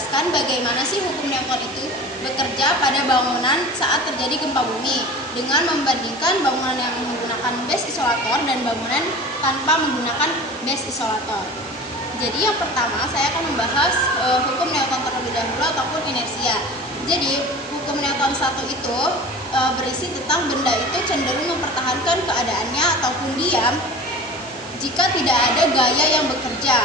menjelaskan bagaimana sih hukum Newton itu bekerja pada bangunan saat terjadi gempa bumi dengan membandingkan bangunan yang menggunakan base isolator dan bangunan tanpa menggunakan base isolator. Jadi yang pertama saya akan membahas hukum Newton terlebih dahulu ataupun inersia. Jadi hukum Newton 1 itu berisi tentang benda itu cenderung mempertahankan keadaannya ataupun diam jika tidak ada gaya yang bekerja.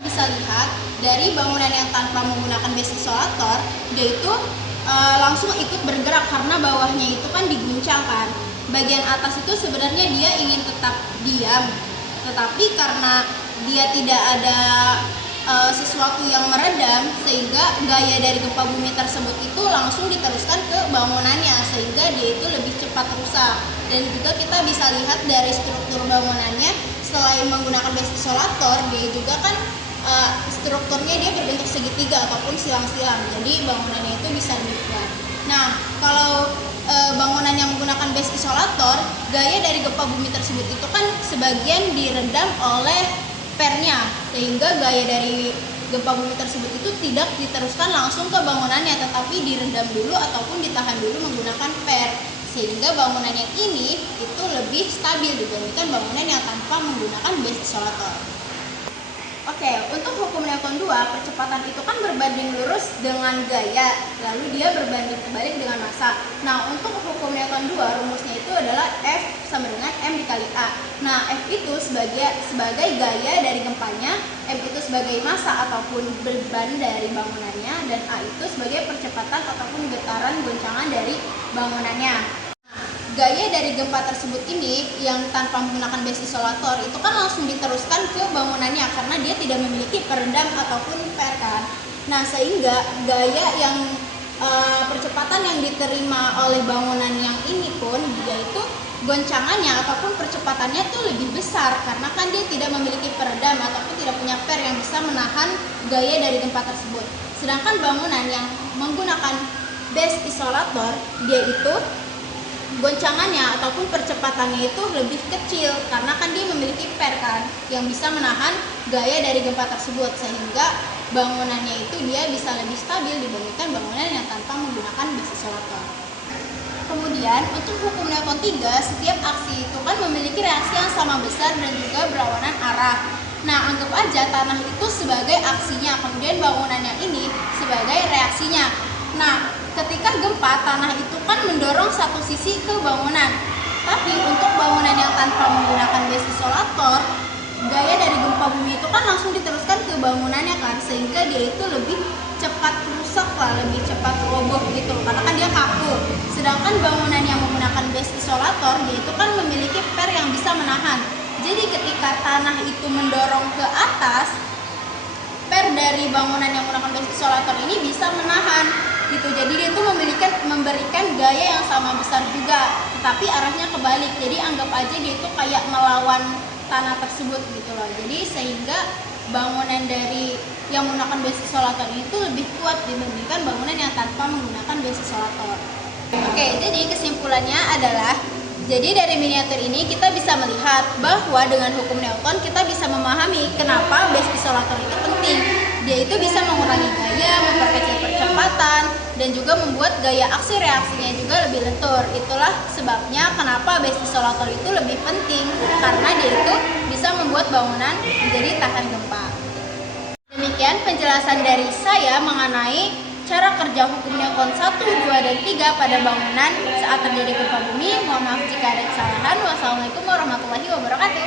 Bisa lihat dari bangunan yang tanpa menggunakan base isolator, dia itu langsung ikut bergerak karena bawahnya itu kan diguncang kan. Bagian atas itu sebenarnya dia ingin tetap diam, tetapi karena dia tidak ada sesuatu yang meredam, sehingga gaya dari gempa bumi tersebut itu langsung diteruskan ke bangunannya, sehingga dia itu lebih cepat rusak. Dan juga kita bisa lihat dari struktur bangunannya, selain menggunakan base isolator, dia juga kan strukturnya dia berbentuk segitiga ataupun silang-silang, jadi bangunannya itu bisa lebih kuat. Nah, kalau bangunan yang menggunakan base isolator, gaya dari gempa bumi tersebut itu kan sebagian diredam oleh pernya, sehingga gaya dari gempa bumi tersebut itu tidak diteruskan langsung ke bangunannya, tetapi diredam dulu ataupun ditahan dulu menggunakan per, sehingga bangunan yang ini itu lebih stabil dibandingkan bangunan yang tanpa menggunakan base isolator. Oke, untuk hukum Newton 2, percepatan itu kan berbanding lurus dengan gaya, lalu dia berbanding terbalik dengan massa. Nah, untuk hukum Newton 2, rumusnya itu adalah F sama dengan M dikali A. Nah, F itu sebagai gaya dari gempanya, M itu sebagai massa ataupun beban dari bangunannya, dan A itu sebagai percepatan ataupun getaran goncangan dari bangunannya. Gaya dari gempa tersebut ini yang tanpa menggunakan base isolator itu kan langsung diteruskan ke bangunannya karena dia tidak memiliki peredam ataupun per kan. Nah, sehingga gaya yang percepatan yang diterima oleh bangunan yang ini pun yaitu goncangannya ataupun percepatannya itu lebih besar karena kan dia tidak memiliki peredam ataupun tidak punya per yang bisa menahan gaya dari gempa tersebut. Sedangkan bangunan yang menggunakan base isolator, dia itu goncangannya ataupun percepatannya itu lebih kecil karena kan dia memiliki per kan yang bisa menahan gaya dari gempa tersebut, sehingga bangunannya itu dia bisa lebih stabil dibandingkan bangunan yang tanpa menggunakan base isolator. Kemudian untuk hukum Newton 3, setiap aksi itu kan memiliki reaksi yang sama besar dan juga berlawanan arah. Nah, anggap aja tanah itu sebagai aksinya, kemudian bangunannya ini sebagai reaksinya. Nah, ketika gempa, tanah itu kan mendorong satu sisi ke bangunan. Tapi untuk bangunan yang tanpa menggunakan base isolator, gaya dari gempa bumi itu kan langsung diteruskan ke bangunannya kan, sehingga dia itu lebih cepat rusak lah, lebih cepat roboh gitu, karena kan dia kaku. Sedangkan bangunan yang menggunakan base isolator, dia itu kan memiliki per yang bisa menahan. Jadi ketika tanah itu mendorong ke atas, per dari bangunan yang menggunakan base isolator ini bisa menahan gitu. Jadi dia itu memberikan gaya yang sama besar juga, tetapi arahnya kebalik. Jadi anggap aja dia itu kayak melawan tanah tersebut gitu loh. Jadi sehingga bangunan dari yang menggunakan base isolator itu lebih kuat dibandingkan bangunan yang tanpa menggunakan base isolator. Oke, jadi kesimpulannya adalah, jadi dari miniatur ini kita bisa melihat bahwa dengan hukum Newton kita bisa memahami kenapa base isolator itu penting. Dia itu bisa mengurangi gaya, memperkecil percepatan, dan juga membuat gaya aksi reaksinya juga lebih lentur. Itulah sebabnya kenapa base isolator itu lebih penting, karena dia itu bisa membuat bangunan menjadi tahan gempa. Demikian penjelasan dari saya mengenai cara kerja hukum Newton 1, 2, dan 3 pada bangunan saat terjadi gempa bumi. Mohon maaf jika ada kesalahan. Wassalamualaikum warahmatullahi wabarakatuh.